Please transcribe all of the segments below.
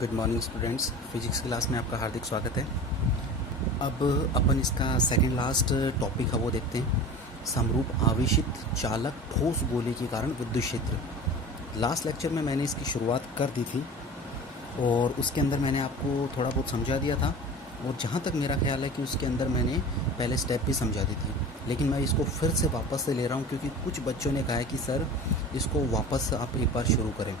Good morning students. Physics class में आपका हार्दिक स्वागत है। अब अपन इसका सेकंड लास्ट टॉपिक है वो देखते हैं, समरूप आवेशित चालक ठोस गोले के कारण विद्युत क्षेत्र। लास्ट लेक्चर में मैंने इसकी शुरुआत कर दी थी और उसके अंदर मैंने आपको थोड़ा बहुत समझा दिया था, और जहाँ तक मेरा ख्याल है कि उसके अंदर मैंने पहले स्टेप भी समझा दी थी, लेकिन मैं इसको फिर से वापस से ले रहा हूँ क्योंकि कुछ बच्चों ने कहा है कि सर इसको वापस आप एक बार शुरू करें।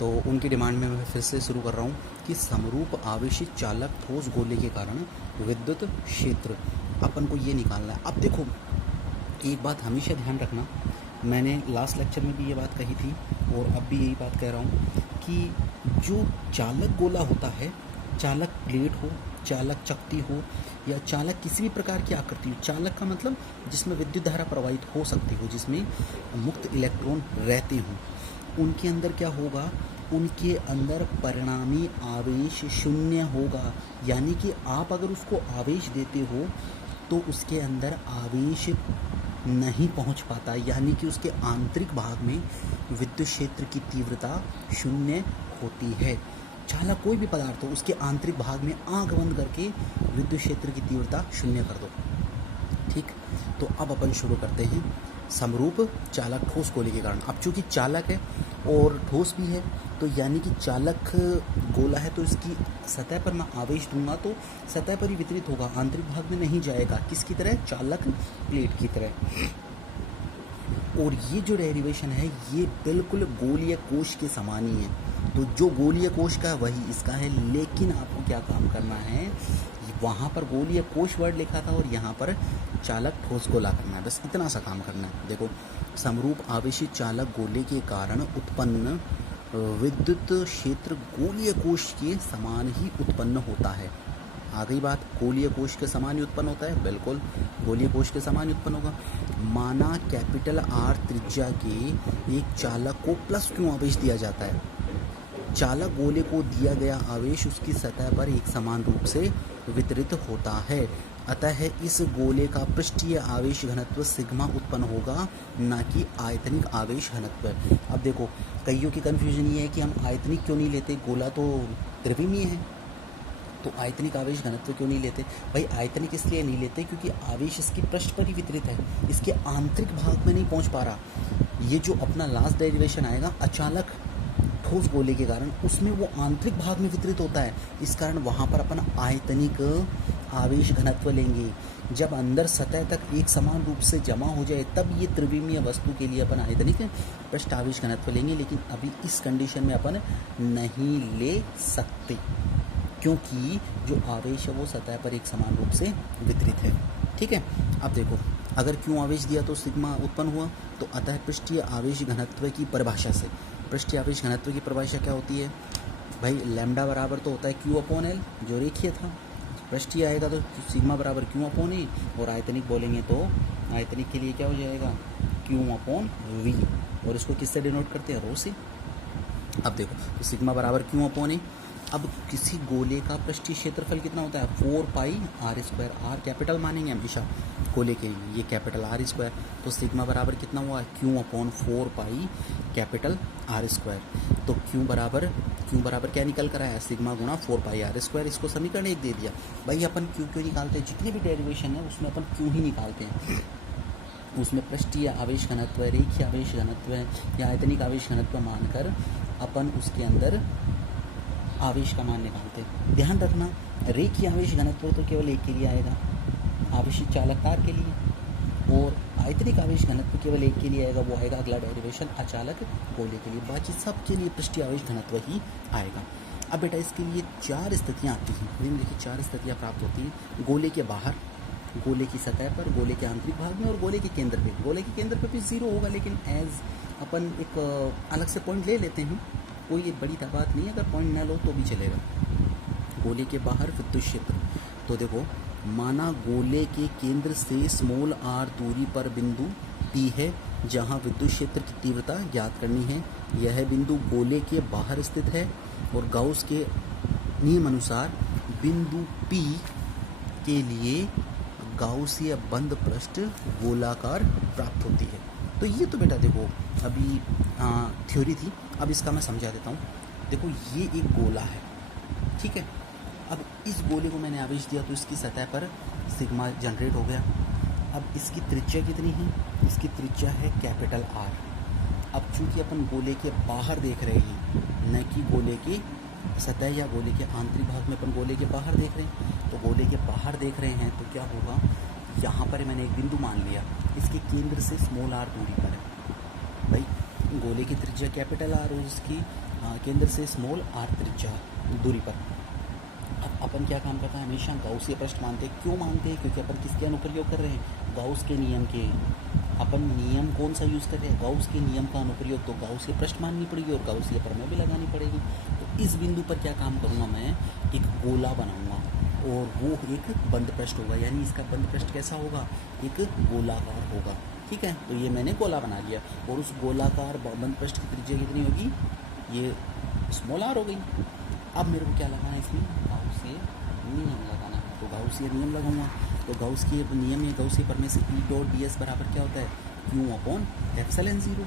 तो उनकी डिमांड में मैं फिर से शुरू कर रहा हूँ कि समरूप आवेशित चालक ठोस गोले के कारण विद्युत क्षेत्र अपन को ये निकालना है। अब देखो, एक बात हमेशा ध्यान रखना, मैंने लास्ट लेक्चर में भी ये बात कही थी और अब भी यही बात कह रहा हूँ कि जो चालक गोला होता है, चालक प्लेट हो, चालक चकती हो या चालक किसी भी प्रकार की आकृति हो, चालक का मतलब जिसमें विद्युत धारा प्रवाहित हो सकती हो, जिसमें मुक्त इलेक्ट्रॉन रहते हों, उनके अंदर क्या होगा, उनके अंदर परिणामी आवेश शून्य होगा। यानी कि आप अगर उसको आवेश देते हो तो उसके अंदर आवेश नहीं पहुंच पाता, यानी कि उसके आंतरिक भाग में विद्युत क्षेत्र की तीव्रता शून्य होती है। चालक कोई भी पदार्थ हो, उसके आंतरिक भाग में आंख बंद करके विद्युत क्षेत्र की तीव्रता शून्य कर दो। ठीक, तो अब अपन शुरू करते हैं समरूप चालक ठोस गोले के कारण। अब चूंकि चालक है और ठोस भी है, तो यानी कि चालक गोला है तो इसकी सतह पर मैं आवेश दूंगा तो सतह पर ही वितरित होगा, आंतरिक भाग में नहीं जाएगा। किसकी तरह? चालक प्लेट की तरह। और ये जो डेरिवेशन है ये बिल्कुल गोलीय कोश के समान ही है। तो जो गोलीय कोश का वही इसका है, लेकिन आपको क्या काम करना है, वहाँ पर गोलीय कोश वर्ड लिखा था और यहाँ पर चालक ठोस गोला करना है, बस इतना सा काम करना है। देखो, समरूप आवेशित चालक गोले के कारण उत्पन्न विद्युत क्षेत्र गोलीय कोश के समान ही उत्पन्न होता है। आ गई बात, गोलीय कोश के समान ही उत्पन्न होता है, बिल्कुल गोलीय कोश के समान ही उत्पन्न होगा। माना कैपिटल आर त्रिज्या के एक चालक को प्लस क्यू आवेश दिया जाता है। चालक गोले को दिया गया आवेश उसकी सतह पर एक समान रूप से वितरित होता है, अतः इस गोले का पृष्ठीय आवेश घनत्व सिग्मा उत्पन्न होगा, न कि आयतनिक आवेश घनत्व। अब देखो, कईयों की कन्फ्यूजन ये है कि हम आयतनिक क्यों नहीं लेते, गोला तो त्रिविमीय है तो आयतनिक आवेश घनत्व क्यों नहीं लेते। भाई आयतनिक इसलिए नहीं लेते क्योंकि आवेश इसकी पृष्ठ पर ही वितरित है, इसके आंतरिक भाग में नहीं पहुंच पा रहा। ये जो अपना लास्ट डेरिवेशन आएगा अचालक ठोस गोले के कारण, उसमें वो आंतरिक भाग में वितरित होता है, इस कारण वहाँ पर अपन आयतनिक आवेश घनत्व लेंगे। जब अंदर सतह तक एक समान रूप से जमा हो जाए तब ये त्रिविमीय वस्तु के लिए अपन आयतनिक पृष्ठ आवेश घनत्व लेंगे, लेकिन अभी इस कंडीशन में अपन नहीं ले सकते क्योंकि जो आवेश है वो सतह पर एक समान रूप से वितरित है। ठीक है, अब देखो, अगर क्यों आवेश दिया तो सिग्मा उत्पन्न हुआ, तो अतः पृष्ठीय आवेश घनत्व की परिभाषा से, पृष्ठीय आवेश घनत्व की परिभाषा क्या होती है भाई, लैम्डा बराबर तो होता है क्यू अपॉन एल जो रेखीय था, पृष्ठीय आएगा तो सिग्मा बराबर क्यू अपॉन ए, और आयतनिक बोलेंगे तो आयतनिक के लिए क्या हो जाएगा, क्यू अपॉन वी, और इसको किससे डिनोट करते हैं, रो से। अब देखो, तो सिग्मा बराबर क्यू अपॉन ए। अब किसी गोले का पृष्ठीय क्षेत्रफल कितना होता है, 4 pi are square, are capital मानेंगे हमेशा गोले के लिए, ये कैपिटल आर स्क्वायर, तो सिग्मा बराबर कितना हुआ, Q upon 4 pi capital R square. तो क्यू बराबर क्या निकल कर आया, सिग्मा गुणा 4 पाई आर स्क्वायर। इसको समीकरण 1 दे दिया। भाई अपन क्यू क्यों निकालते हैं, जितने भी डेरिवेशन है उसमें अपन क्यू ही निकालते हैं, उसमें पृष्ठीय आवेश घनत्व, रेखीय आवेश घनत्व या आयतनिक आवेश घनत्व मानकर अपन उसके अंदर आवेश का मान निकालते हैं। ध्यान रखना, रेखीय आवेश घनत्व तो केवल एक के लिए आएगा, आवेशित चालक तार के लिए, और आयतनिक आवेश घनत्व केवल एक के लिए आएगा, वो आएगा अगला डेरिवेशन अचालक गोले के लिए। बाकी सब के लिए पृष्ठीय आवेश घनत्व ही आएगा। अब बेटा इसके लिए 4 स्थितियाँ आती हैं। देखिए 4 स्थितियाँ प्राप्त होती हैं, गोले के बाहर, गोले की सतह पर, गोले के आंतरिक भाग में और गोले के केंद्र पे। गोले के केंद्र पे भी 0 होगा, लेकिन एज अपन एक अलग से पॉइंट ले लेते हैं, कोई बड़ी बात नहीं है, अगर पॉइंट ना लो तो भी चलेगा। गोले के बाहर विद्युत क्षेत्र, तो देखो, माना गोले के केंद्र से स्मॉल आर दूरी पर बिंदु P है जहां विद्युत क्षेत्र की तीव्रता ज्ञात करनी है। यह बिंदु गोले के बाहर स्थित है और गाउस के नियम अनुसार बिंदु P के लिए गाउसीय बंद पृष्ठ गोलाकार प्राप्त होती है। तो ये तो बेटा देखो अभी थ्योरी थी, अब इसका मैं समझा देता हूँ। देखो ये एक गोला है, ठीक है। अब इस गोले को मैंने आवेश दिया तो इसकी सतह पर सिग्मा जनरेट हो गया। अब इसकी त्रिज्या कितनी है? इसकी त्रिज्या है कैपिटल आर। अब चूंकि अपन गोले के बाहर देख रहे हैं, न कि गोले की सतह या गोले के आंतरिक भाग में, अपन गोले के बाहर देख रहे हैं, तो गोले के बाहर देख रहे हैं तो क्या होगा, यहाँ पर मैंने एक बिंदु मान लिया, इसके केंद्र से स्मॉल आर दूरी पर है। भाई गोले की त्रिज्या कैपिटल आर और इसकी केंद्र से स्मॉल आर त्रिज्या दूरी पर। अब अपन क्या काम करता है, हमेशा गाउसीय पृष्ठ मानते हैं। क्यों मानते हैं? क्योंकि अपन किसके अनुप्रयोग कर रहे हैं, गाउस के नियम के। अपन नियम कौन सा यूज़ कर रहे हैं, गाउस के नियम का अनुप्रयोग, तो गाउसीय पृष्ठ माननी पड़ेगी और गाउसीय प्रमेय भी लगानी पड़ेगी। तो इस बिंदु पर क्या काम करूँगा, मैं एक गोला बनाऊँगा और वो एक बंद पृष्ठ होगा, यानी इसका बंद पृष्ठ कैसा होगा, एक गोलाकार होगा। ठीक है, तो ये मैंने गोला बना लिया और उस गोलाकार बंद पृष्ठ की त्रिज्या कितनी होगी, ये स्मॉल आर हो गई। अब मेरे को क्या लगाना है, इसमें गाउसीय नियम लगाना है, तो गाउसीय नियम लगाऊंगा। तो गाउस के नियम में गाउसीय प्रमेय से E डॉट डी एस बराबर क्या होता है, Q अपॉन एप्सिलॉन 0।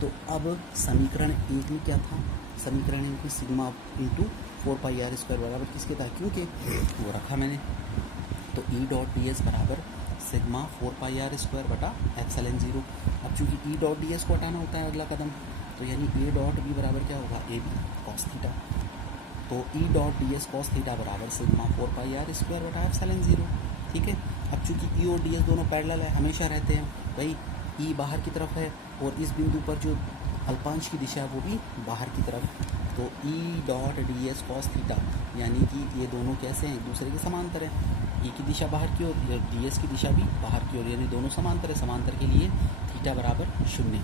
तो अब समीकरण 1 में क्या था, समीकरण 1 में sigma into 4 pi are square बराबर किसके था, Q के, वो रखा मैंने। तो E डॉट डी एस बराबर सिग्मा 4 पाई आर स्क्वायर बटा एप्सिलॉन 0। अब चूँकि E डॉट डी एस को हटाना होता है अगला कदम, तो यानी A डॉट बी बराबर क्या होगा, ए बी कॉस थीटा। तो E dot D S cos theta बराबर सिग्मा 4 पाई आर स्क्वायर बटा एप्सिलॉन 0। ठीक है। अब चूँकि E और डी एस दोनों पैरेलल है, हमेशा रहते हैं भाई, E बाहर की तरफ है और इस बिंदु पर जो अल्पांश की दिशा है वो भी बाहर की तरफ। तो E dot D S cos theta, यानी कि ये दोनों कैसे हैं, एक दूसरे के समांतर हैं। E की दिशा बाहर की ओर, डी एस की दिशा भी बाहर की ओर, यानी दोनों समांतर है। समांतर के लिए थीटा बराबर 0।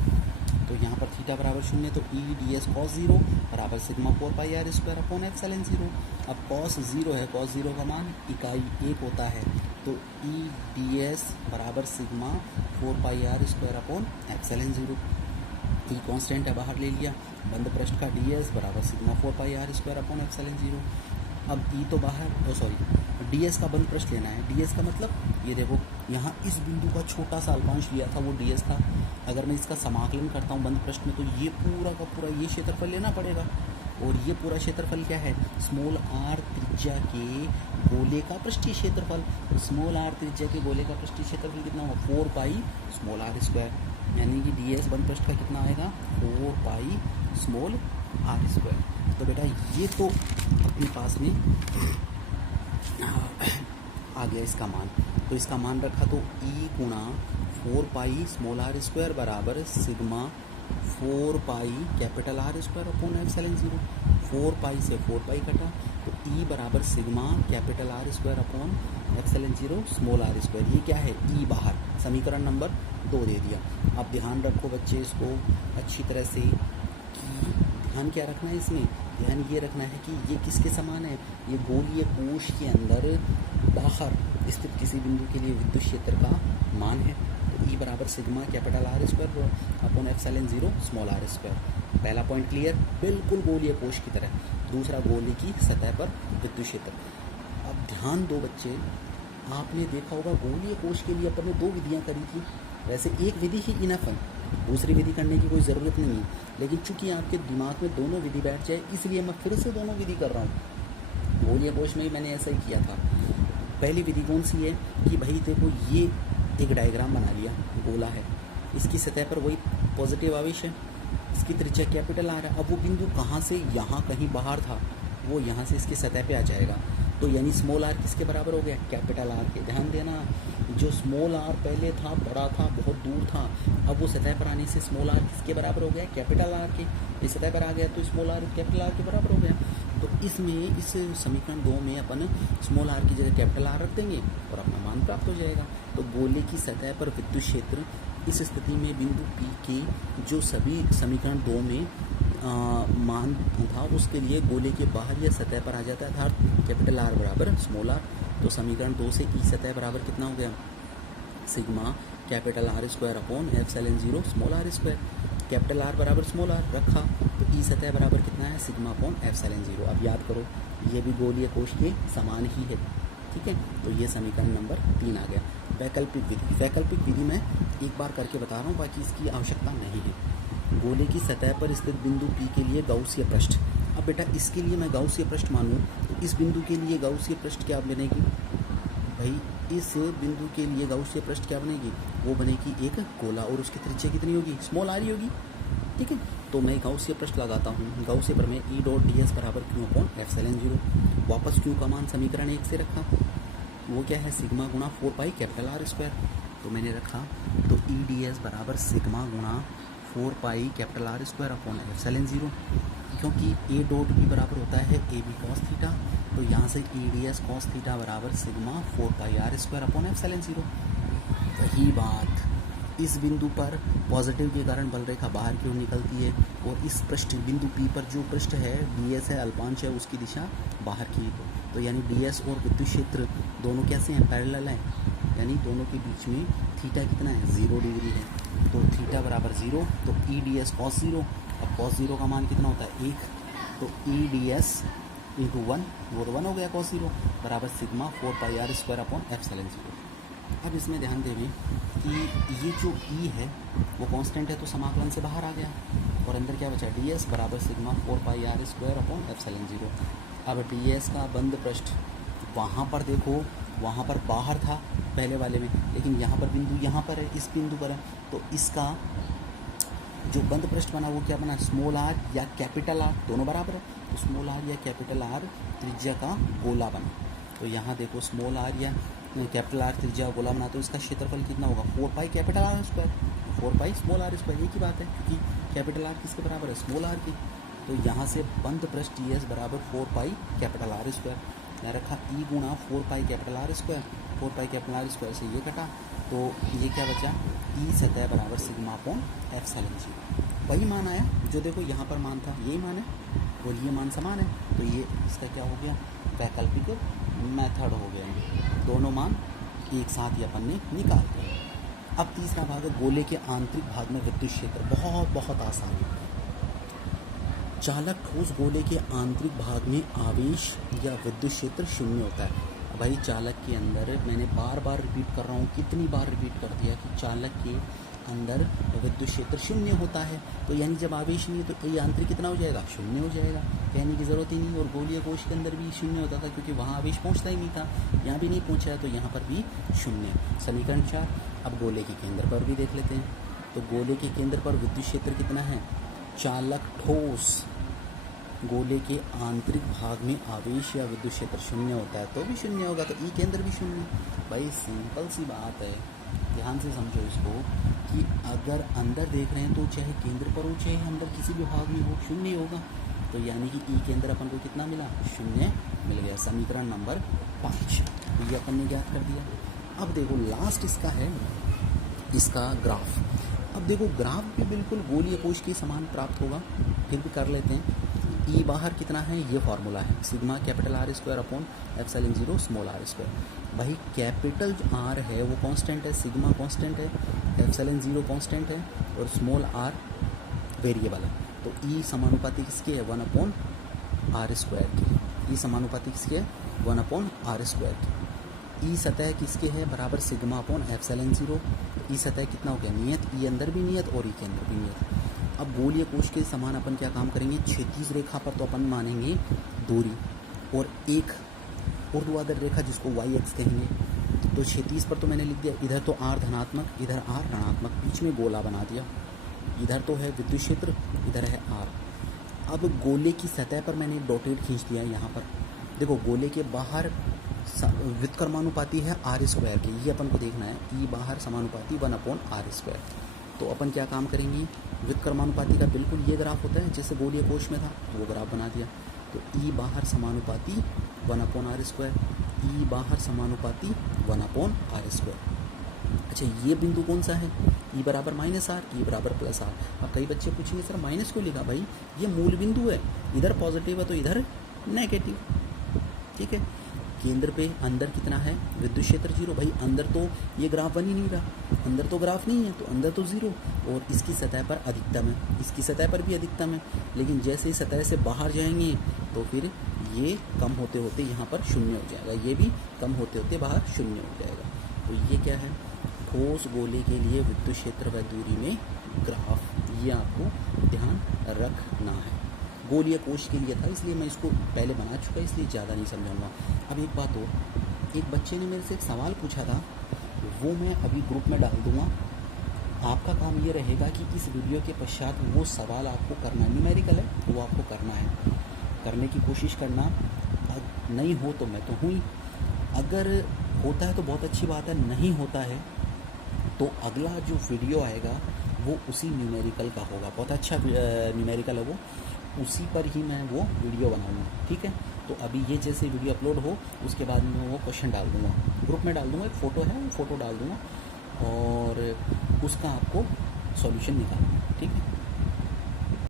तो यहाँ पर थीटा बराबर 0, तो E डी एस कॉस 0 बराबर sigma 4 pi are square upon epsilon 0। अब कॉस 0 है, कॉस 0 का मान इकाई 1 होता है, तो E डी एस बराबर sigma 4 pi are square upon epsilon 0। E constant है, बाहर ले लिया, बंद पृष्ठ का डी एस बराबर sigma 4 pi are square upon epsilon 0। अब E तो बाहर, डी एस का बंद पृष्ठ लेना है। डी एस का मतलब ये देखो, यहाँ इस बिंदु का छोटा सा अल्पांश लिया था, वो डी एस था। अगर मैं इसका समाकलन करता हूँ बंद पृष्ठ में, तो ये पूरा का पूरा ये क्षेत्रफल लेना पड़ेगा। और ये पूरा क्षेत्रफल क्या है, स्मॉल आर त्रिज्या के गोले का पृष्ठीय क्षेत्रफल। स्मॉल आर त्रिज्या के गोले का पृष्ठीय क्षेत्रफल कितना होगा, 4 पाई स्मॉल आर स्क्वायर, यानी कि डी एस बंद पृष्ठ का कितना आएगा, 4 पाई स्मॉल आर स्क्वायर। तो बेटा ये तो अपने पास में आ गया इसका मान। तो इसका मान रखा, तो E गुणा 4 पाई स्मॉल आर स्क्वायर बराबर sigma 4 pi capital R square upon epsilon 0। 4 pi से 4 पाई कटा, तो E बराबर sigma capital R square upon epsilon 0 small R square. ये क्या है, E बाहर, समीकरण नंबर 2 दे दिया। अब ध्यान रखो बच्चे इसको अच्छी तरह से, कि ध्यान क्या रखना है इसमें, ध्यान ये रखना है कि ये किसके समान है, ये गोलीय कोश के अंदर बाहर स्थित किसी बिंदु के लिए विद्युत क्षेत्र का मान है। तो E बराबर sigma capital R square upon epsilon 0 small R square. पहला पॉइंट क्लियर, बिल्कुल गोलीय कोश की तरह। दूसरा, गोले की सतह पर विद्युत क्षेत्र। अब ध्यान दो बच्चे, आपने देखा होगा गोलीय कोश के लिए अपन ने 2 विधियाँ करी थी। वैसे एक विधि ही इनफ है, दूसरी विधि करने की कोई ज़रूरत नहीं है, लेकिन चूंकि आपके दिमाग में दोनों विधि बैठ जाए, इसलिए मैं फिर से दोनों विधि कर रहा हूँ। गोलीय कोश में ही मैंने ऐसा ही किया था। पहली विधि कौन सी है कि भाई देखो, ये एक डायग्राम बना लिया, गोला है, इसकी सतह पर वही पॉजिटिव आवेश है, इसकी त्रिज्या कैपिटल आर है। अब वो बिंदु कहाँ से, यहाँ कहीं बाहर था, वो यहाँ से इसकी सतह पे आ जाएगा। तो यानी स्मॉल आर किसके बराबर हो गया, कैपिटल आर के। ध्यान देना, जो स्मॉल आर पहले था, बड़ा था, बहुत दूर था, अब वो सतह पर आने से स्मॉल आर किसके बराबर हो गया, कैपिटल आर के। इस सतह पर आ गया तो स्मॉल आर कैपिटल आर के बराबर हो गया। तो इसमें, इस समीकरण 2 में अपन स्मॉल आर की जगह कैपिटल आर रख देंगे और अपना मान प्राप्त हो जाएगा। तो गोले की सतह पर विद्युत क्षेत्र इस स्थिति में बिंदु P के जो सभी समीकरण 2 में मान था, उसके लिए गोले के बाहर या सतह पर आ जाता है, अर्थात कैपिटल आर बराबर स्मॉल आर। तो समीकरण 2 से E सतह बराबर कितना हो गया, sigma capital R square upon epsilon 0 small R square. Capital R बराबर स्मॉल आर रखा, तो E सतह बराबर कितना है, सिग्मा अपॉन एप्सिलॉन 0। अब याद करो, ये भी गोलीय कोश के समान ही है। ठीक है, तो ये समीकरण नंबर 3 आ गया। वैकल्पिक विधि, वैकल्पिक विधि मैं एक बार करके बता रहा हूँ, बाकी इसकी आवश्यकता नहीं है। गोले की सतह पर स्थित बिंदु P के लिए गाउसीय पृष्ठ, अब बेटा इसके लिए मैं गाउसीय पृष्ठ मानूँ तो इस बिंदु के लिए गाउसीय पृष्ठ क्या बनेगी भाई, इस बिंदु के लिए गाउसीय पृष्ठ क्या बनेगी, वो बनेगी एक गोला और उसकी त्रिज्या कितनी होगी, स्मॉल आर ही होगी। ठीक है, तो मैं गाउसीय पृष्ठ लगाता हूँ। गाउसीय पर मैं ई डॉट डी एस बराबर क्यू अपॉन एप्सिलॉन 0। वापस क्यू का मान समीकरण 1 से रखा, वो क्या है सिग्मा गुणा 4 पाई कैपिटल आर स्क्वायर। तो मैंने रखा तो ई डी एस बराबर सिग्मा गुणा 4 pi capital R square upon epsilon 0, क्योंकि ए डॉट बी बराबर होता है ए बी कॉस थीटा, तो यहाँ से E D S cos theta बराबर sigma 4 pi are square upon epsilon 0। वही बात इस बिंदु पर पॉजिटिव के कारण बल रेखा बाहर की ओर निकलती है और इस पृष्ठ बिंदु पी पर जो पृष्ठ है डी एस है अल्पांश है उसकी दिशा बाहर की, तो यानी डी एस और विद्युत क्षेत्र दोनों कैसे हैं, पैरेलल हैं, यानी दोनों के बीच में थीटा कितना है 0 डिग्री है, तो थीटा बराबर 0, तो ई डी एस कॉस 0। अब कॉस 0 का मान कितना होता है 1, तो ई डी एस इंटू 1, वो तो 1 हो गया कॉस 0 बराबर sigma 4 pi are square upon epsilon 0। अब इसमें ध्यान देवें कि ये जो ई है वो कांस्टेंट है तो समाकलन से बाहर आ गया और अंदर क्या बचा डी एस बराबर sigma 4 pi are square upon epsilon 0। अब डी एस का बंद पृष्ठ वहाँ पर देखो, वहाँ पर बाहर था पहले वाले में, लेकिन यहाँ पर बिंदु यहाँ पर है, इस बिंदु पर है, तो इसका जो बंद पृष्ठ बना वो क्या बना, स्मॉल आर या कैपिटल आर, दोनों बराबर है, तो स्मॉल आर या कैपिटल आर त्रिज्या का गोला बना। तो यहाँ देखो स्मॉल आर या कैपिटल आर त्रिज्या गोला बना, तो इसका क्षेत्रफल कितना होगा 4 pi capital R square, 4 pi small R square, एक ही बात है क्योंकि कैपिटल आर किसके बराबर है, स्मॉल आर की। तो यहाँ से बंद पृष्ठ डी एस बराबर 4 पाई कैपिटल आर स्क्वायर, मैं रखा ई गुणा 4 pi capital R square, 4 pi capital R square से ये कटा, तो ये क्या बचा ई सतह बराबर सिग्मा अपॉन एप्सिलॉन 0। वही मान आया जो देखो यहाँ पर मान था, यही मान है और ये मान समान है, तो ये इसका क्या हो गया वैकल्पिक मेथड हो गया, दोनों मान एक साथ ही अपन ने निकाल दिया। अब तीसरा भाग है गोले के आंतरिक भाग में विद्युत क्षेत्र, बहुत आसान है। चालक ठोस गोले के आंतरिक भाग में आवेश या विद्युत क्षेत्र शून्य होता है। भाई चालक के अंदर, मैंने बार बार रिपीट कर रहा हूँ, कितनी बार रिपीट कर दिया कि चालक के अंदर विद्युत क्षेत्र शून्य होता है, तो यानी जब आवेश नहीं है तो ये आंतरिक कितना हो जाएगा, शून्य हो जाएगा, कहने की ज़रूरत ही नहीं। और गोलीय कोश के अंदर भी शून्य होता था क्योंकि वहाँ आवेश पहुँचता ही नहीं था, यहाँ भी नहीं पहुँचा है तो यहाँ पर भी शून्य। समीकरण 4। अब गोले के केंद्र पर भी देख लेते हैं, तो गोले के केंद्र पर विद्युत क्षेत्र कितना है, चालक ठोस गोले के आंतरिक भाग में आवेश या विद्युत क्षेत्र शून्य होता है तो भी शून्य होगा, तो ई केंद्र भी शून्य। भाई सिंपल सी बात है, ध्यान से समझो इसको कि अगर अंदर देख रहे हैं तो चाहे केंद्र पर हो चाहे अंदर किसी भी भाग में हो शून्य होगा, तो यानी कि ई केंद्र अपन को कितना मिला, शून्य मिल गया। समीकरण नंबर 5 ये अपन ने ज्ञात कर दिया। अब देखो लास्ट इसका है इसका ग्राफ। अब देखो ग्राफ भी बिल्कुल गोलीय कोश के समान प्राप्त होगा, फिर भी कर लेते हैं। ई बाहर कितना है, ये फार्मूला है sigma capital R square upon epsilon 0 small R square. भाई कैपिटल आर है वो कांस्टेंट है, सिग्मा कांस्टेंट है, एप्सिलॉन 0 कांस्टेंट है और स्मॉल आर वेरिएबल है, तो ई समानुपाती किसके है 1 अपॉन आर स्क्वायर की। ई समानुपाती किसके है 1 अपॉन आर स्क्वायर की। ई सतह किसके है बराबर सिग्मा अपॉन एप्सिलॉन 0। ई सतह कितना हो गया नियत, ई अंदर भी नियत और ई के अंदर भी नियत। अब गोलीय कोश के समान अपन क्या काम करेंगे, क्षैतिज रेखा पर तो अपन मानेंगे दूरी और एक ऊर्ध्वाधर रेखा जिसको वाई एक्स कहेंगे, तो क्षैतिज पर तो मैंने लिख दिया, इधर तो आर धनात्मक इधर आर ऋणात्मक, बीच में गोला बना दिया, इधर तो है विद्युत क्षेत्र इधर है आर। अब गोले की सतह पर मैंने डॉटेड खींच दिया है यहाँ पर, देखो गोले के बाहर व्युत्क्रमानुपाती है आर स्क्वायर के, ये अपन को देखना है, ई बाहर समानुपाती 1 अपॉन आर स्क्वायर। तो अपन क्या काम करेंगे, व्युत्क्रमानुपाती का बिल्कुल ये ग्राफ होता है जैसे गोलीय कोश में था, तो वो ग्राफ बना दिया। तो ई बाहर समानुपाती 1 अपॉन आर स्क्वायर, ई बाहर समानुपाती 1 अपॉन आर स्क्वायर। अच्छा ये बिंदु कौन सा है, ई बराबर माइनस आर, ई बराबर प्लस आर। अब कई बच्चे पूछेंगे सर माइनस क्यों लिखा, भाई ये मूल बिंदु है, इधर पॉजिटिव है तो इधर नेगेटिव, ठीक है। केंद्र पे अंदर कितना है विद्युत क्षेत्र 0, भाई अंदर तो ये ग्राफ बन ही नहीं रहा, अंदर तो ग्राफ नहीं है तो अंदर तो 0, और इसकी सतह पर अधिकतम है, इसकी सतह पर भी अधिकतम है, लेकिन जैसे ही सतह से बाहर जाएंगे तो फिर ये कम होते होते यहाँ पर शून्य हो जाएगा, ये भी कम होते होते बाहर शून्य हो जाएगा। तो ये क्या है, ठोस गोले के लिए विद्युत क्षेत्र व दूरी में ग्राफ, ये आपको ध्यान रखना है। गोल या कोश के लिए था, इसलिए मैं इसको पहले बना चुका, इसलिए ज़्यादा नहीं समझाऊंगा। अब एक बात और, एक बच्चे ने मेरे से एक सवाल पूछा था, वो मैं अभी ग्रुप में डाल दूँगा। आपका काम ये रहेगा कि इस वीडियो के पश्चात वो सवाल आपको करना, न्यूमेरिकल है वो आपको करना है, करने की कोशिश करना। नहीं हो तो मैं तो हूँ ही, अगर होता है तो बहुत अच्छी बात है, नहीं होता है तो अगला जो वीडियो आएगा वो उसी न्यूमेरिकल का होगा, बहुत अच्छा न्यूमेरिकल है वो, उसी पर ही मैं वो वीडियो बनाऊंगा, ठीक है। तो अभी ये जैसे वीडियो अपलोड हो उसके बाद मैं वो क्वेश्चन डाल दूँगा, ग्रुप में डाल दूँगा, एक फ़ोटो है वो फ़ोटो डाल दूँगा और उसका आपको सॉल्यूशन निकालना है, ठीक है।